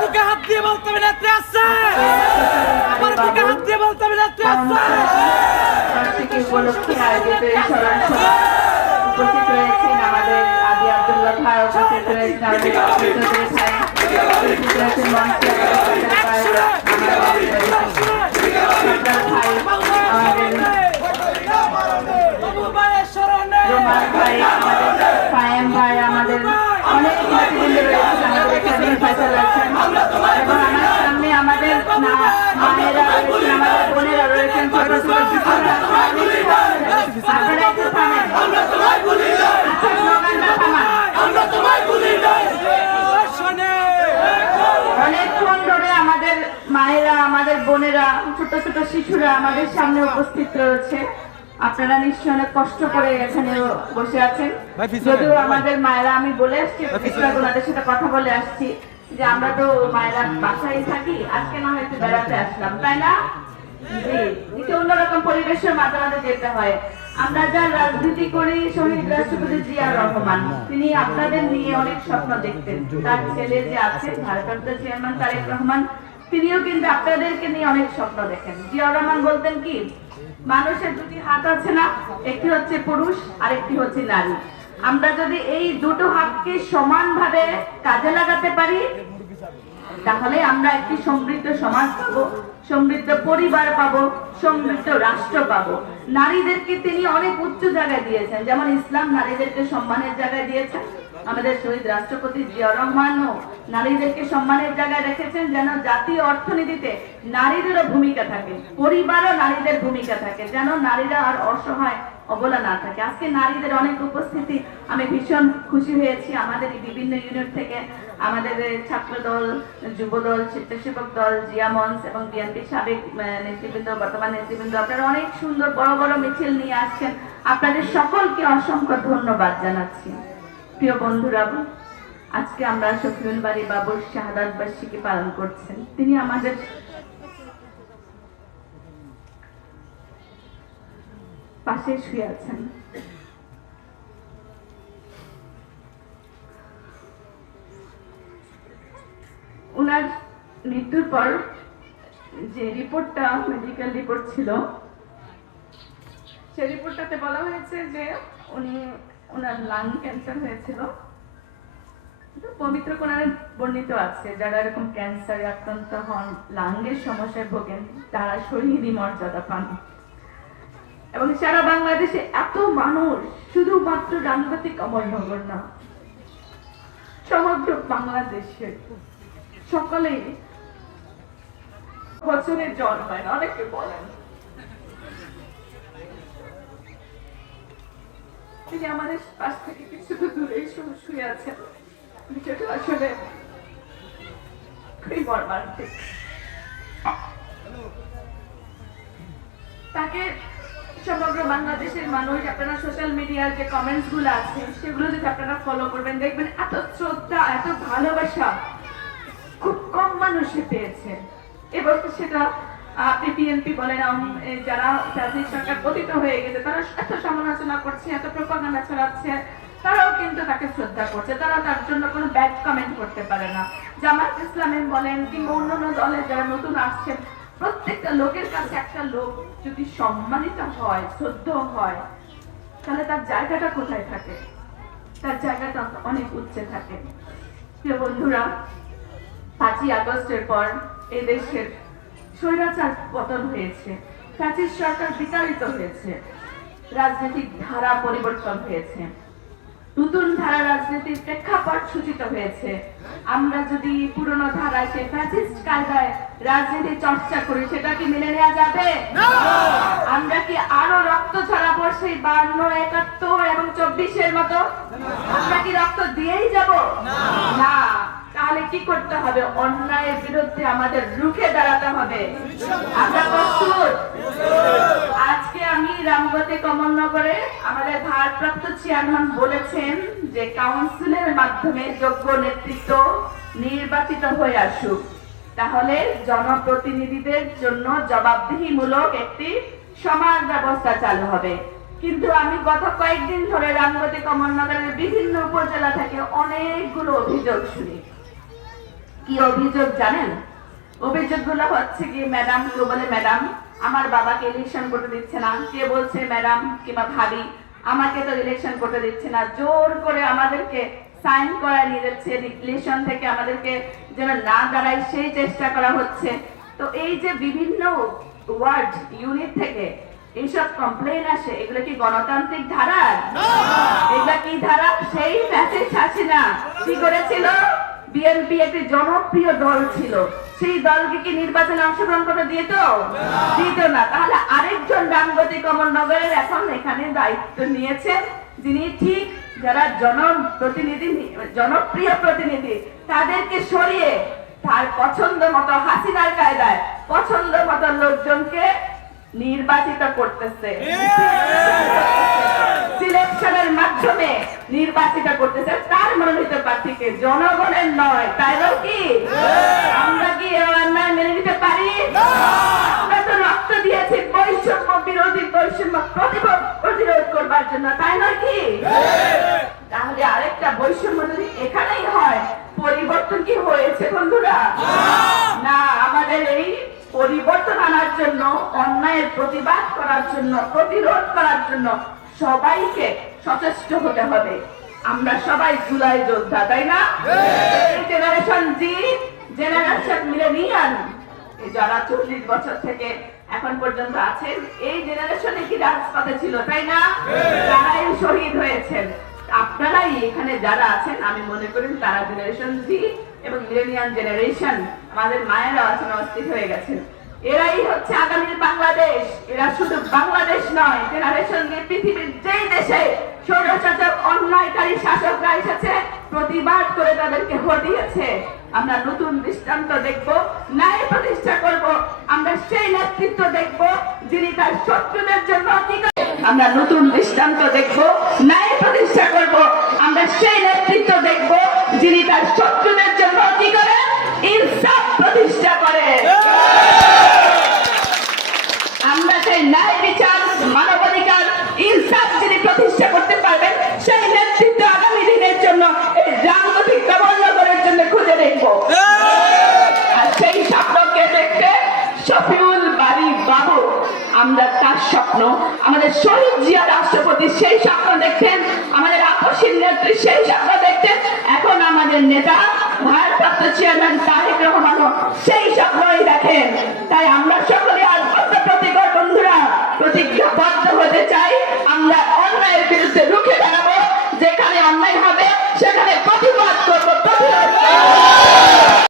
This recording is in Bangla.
বুকে হাত দিয়ে বলতে হবে নেত্রী আছে আমার বুকে হাত দিয়ে বলতে হবে নেত্রী বার্ষিকী উপলক্ষে আয়োজিত এই স্মরণ সভা উপস্থিত রয়েছেন আমাদের আদি আব্দুল্লাহ ভাই উপস্থিত রয়েছেন আমাদের চৌধুরী ভাই উপস্থিত রয়েছেন মঞ্চে ভাই, আমাদের রোমান ভাই আমাদের ফায়েম ভাই আমাদের অনেক নেতৃবৃন্দ রয়েছেন আমাদের এখানে ফয়সাল এবং আমার সামনে আমাদের মায়েরা রয়েছেন আমাদের বোনেরা রয়েছেন ছোট ছোট শিশুরা আপনারা একটু থামেন অনেকক্ষণ ধরে আমাদের মায়েরা আমাদের বোনেরা ছোট ছোট শিশুরা আমাদের সামনে উপস্থিত রয়েছে আপনারা নিশ্চয়ই অনেক কষ্ট করে এখানে বসে আছেন যদিও আমাদের মায়েরা আমি বলে আসছি ওনাদের সাথে কথা বলে আসছি। যে আমরা তো মায়েরা বাসায় থাকি, আজকে না হয়তো বেড়াতে আসলাম, তাই না? জি অন্যরকম পরিবেশের মাঝে মাঝে যেতে হয়। আমরা যা রাজনীতি করি, শহীদ রাষ্ট্রপতি জিয়া রহমান, তিনি আপনাদের নিয়ে অনেক স্বপ্ন দেখতেন। তার ছেলে যে আছে চেয়ারম্যান তারেক রহমান, তিনিও কিন্তু আপনাদেরকে নিয়ে অনেক স্বপ্ন দেখেন। জিয়া রহমান বলতেন কি, মানুষের দুটি হাত আছে না, একটি হচ্ছে পুরুষ আর একটি হচ্ছে নারী। আমরা যদি এই দুটো হাতকে সমানভাবে কাজে লাগাতে পারি, তাহলে আমরা একটি সমৃদ্ধ সমাজ পাবো, সমৃদ্ধ পরিবার পাবো, সমৃদ্ধ রাষ্ট্র পাবো। নারীদেরকে তিনি অনেক উচ্চ জায়গায় দিয়েছেন। যেমন ইসলাম নারীদেরকে সম্মানের জায়গায় দিয়েছেন, আমাদের শহীদ রাষ্ট্রপতি জিয়া রহমানও নারীদেরকে সম্মানের জায়গায় রেখেছেন, যেন জাতীয় অর্থনীতিতে নারীদেরও ভূমিকা থাকে, পরিবারও নারীদের ভূমিকা থাকে, যেন নারীরা আর অসহায় অবলা না থাকে। আজকে নারীদের অনেক উপস্থিতি আমি ভীষণ খুশি হয়েছি। আমাদের বিভিন্ন ইউনিট থেকে আমাদের ছাত্র দল যুব দল স্বেচ্ছাসেবক দল, জিয়া মঞ্চ এবং বিএনপি সাবেক নেতৃবৃন্দ, বর্তমান নেতৃবৃন্দ, আপনারা অনেক সুন্দর বড় বড় মিছিল নিয়ে আসছেন। আপনাদের সকলকে অসংখ্য ধন্যবাদ জানাচ্ছি। প্রিয় বন্ধুরা আজকে আমরা শফিউল বাড়ি বাবুর শাহাদাত বার্ষিকী পালন করছেন। তিনি আমাদের পাশে শুয়ে আছেন। ওনার মৃত্যুর পর যে রিপোর্টটা মেডিকেল রিপোর্ট ছিল, সেই রিপোর্টটাতে বলা হয়েছে যে উনি ওনার লাং ক্যান্সার হয়েছিল। পবিত্র কোরআনে বর্ণিত আছে, যারা এরকম ক্যান্সারে আক্রান্ত হন লাঙ্গের সমস্যায় ভোগেন, তারা শহীদি মর্যাদা পান। এবং সারা বাংলাদেশে এত মানুষ শুধুমাত্র ডানবাতি কমলনগর না। সমগ্র বাংলাদেশে সকলেই বছরে জন্মায় অনেকে বলেন। তিনি আমাদের পাশ থেকে কিছু দূরেই শুয়ে আছেন। আসলে খুবই মর্মান্তিক তাকে সমগ্র বাংলাদেশের মানুষ, আপনারা সোশ্যাল মিডিয়ার যে কমেন্টসগুলো আছে, সেগুলো যদি আপনারা ফলো করবেন, দেখবেন এত শ্রদ্ধা, এত ভালোবাসা খুব কম মানুষে পেয়েছে। এবং সেটা আপনি বিএনপি বলেন যারা জাতীয় সরকার পতিত হয়ে গেছে, তারা এত সমালোচনা করছে, এত প্রপাগান্ডা ছড়াচ্ছে, তারাও কিন্তু তাকে শ্রদ্ধা করছে। তারা তার জন্য কোনো ব্যাড কমেন্ট করতে পারে না। জামাত ইসলামে বলেন কিংবা অন্যান্য দলে যারা নতুন আসছেন প্রত্যেকটা লোকের কাছে একটা লোক যদি সম্মানিত হয়, শ্রদ্ধ হয়, তাহলে তার জায়গাটা কোথায় থাকে? তার জায়গাটা অনেক উচ্চে থাকে। প্রিয় বন্ধুরা, পাঁচই আগস্টের পর এই দেশের স্বৈরাচার পতন হয়েছে। প্রাচীর সরকার বিতাড়িত হয়েছে। রাজনৈতিক ধারা পরিবর্তন হয়েছে। নতুন ধারা রাজনীতির প্রেক্ষাপট সূচিত হয়েছে। আমরা যদি পুরনো ধারা সে ফ্যাসিস্ট কায়দায় রাজনীতি চর্চা করি সেটা কি মেনে নেওয়া যাবে? আমরা কি আরও রক্ত ছড়াবো সেই বান্ন একাত্তর এবং চব্বিশের মতো? আমরা কি রক্ত দিয়েই যাব? না! তাহলে কি করতে হবে? অন্যায়ের বিরুদ্ধে আমাদের রুখে দাঁড়াতে হবে। আমরা প্রস্তুত? আমি রামগতি কমলনগরে আমাদের ভারপ্রাপ্ত চেয়ারম্যান বলেছেন যে কাউন্সিলের মাধ্যমে যোগ্য নেতৃত্ব নির্বাচিত হয়ে আসুক। তাহলে জনপ্রতিনিধিদের জন্য জবাবদিহিমূলক একটি সমাজ ব্যবস্থা চালু হবে। কিন্তু আমি গত কয়েকদিন ধরে রামগতি কমলনগরের বিভিন্ন উপজেলা থেকে অনেকগুলো অভিযোগ শুনি। কি অভিযোগ জানেন? অভিযোগগুলো হচ্ছে কি, ম্যাডাম কেউ বলে, ম্যাডাম আমার বাবাকে ইলেকশন করতে দিচ্ছে না। কে বলছে ম্যাডাম কিংবা ভাবি আমাকে তো ইলেকশন করতে দিচ্ছে না। জোর করে আমাদেরকে সাইন করা নিয়ে যাচ্ছে। ইলেকশন থেকে আমাদেরকে যেন না দাঁড়ায় সেই চেষ্টা করা হচ্ছে। তো এই যে বিভিন্ন ওয়ার্ড ইউনিট থেকে এইসব কমপ্লেন আসে এগুলো কি গণতান্ত্রিক ধারা? এগুলা কি ধারা? সেই মেসেজ আসে না। কি করেছিল? বিএনপি একটি জনপ্রিয় দল ছিল। সেই দলকে কি নির্বাচনে অংশগ্রহণ করতে দিত? দিত না। তাহলে আরেকজন রামগতি কমলনগরের এখন এখানে দায়িত্ব নিয়েছেন। যিনি ঠিক যারা জনপ্রতিনিধি, জনপ্রিয় প্রতিনিধি, তাদেরকে সরিয়ে তার পছন্দ মতো হাসিনার কায়দায়, পছন্দ মতো লোকজনকে নির্বাচিত করতেছে। সিলেকশনের মাধ্যমে নির্বাচিত করতেছে তার মনোনীত প্রার্থীকে জনগণের নয় তাই নয় কি? আমরা কি অন্যায় মেনে নিতে পারি? আমরা তো রক্ত দিয়েছি বৈষম্য বিরোধী বৈষম্য প্রতিরোধ করবার জন্য তাই নয় কি? তাহলে আরেকটা বৈষম্য যদি এখানেই হয় পরিবর্তন কি হয়েছে বন্ধুরা? না আমাদের এই পরিবর্তন আনার জন্য অন্যায়ের প্রতিবাদ করার জন্য প্রতিরোধ করার জন্য সবাইকে সচেষ্ট হতে হবে। আমরা সবাই জুলাই যোদ্ধা তাই না? জেনারেশন জি জেনারেশন মিলেনিয়াল যারা চল্লিশ বছর থেকে এখন পর্যন্ত আছেন এই জেনারেশনে কি রাজপথে ছিল তাই না? তারাই শহীদ হয়েছেন। আপনারাই এখানে যারা আছেন আমি মনে করি তারা জেনারেশন জি এবং মিলেনিয়াল জেনারেশন আমাদের মায়েরা আছেন অস্থির হয়ে গেছেন। এরাই হচ্ছে আগামীর বাংলাদেশ। এরা শুধু বাংলাদেশ নয় জেনারেশন পৃথিবীর যেই দেশে স্বৈরশাসক অন্যায়কারী শাসকরা এসেছে, প্রতিবাদ করে তাদেরকে হটিয়েছে আমরা নতুন দৃষ্টান্ত দেখব, ন্যায় প্রতিষ্ঠা করব। আমরা সেই নেতৃত্ব দেখব, যিনি তার শত্রুদের জন্য আমরা নতুন দৃষ্টান্ত দেখব, ন্যায় প্রতিষ্ঠা করব। আমরা সেই নেতৃত্ব দেখব, যিনি তার শত্রুদের জন্য কি করে স্বপ্ন। আমাদের শহীদ জিয়া রাষ্ট্রপতি সেই স্বপ্ন দেখতেন, আমাদের আকর্ষণ নেত্রী সেই স্বপ্ন দেখতেন। এখন আমাদের নেতা, ভারপ্রাপ্ত চেয়ারম্যান তারেক রহমানও সেই স্বপ্নই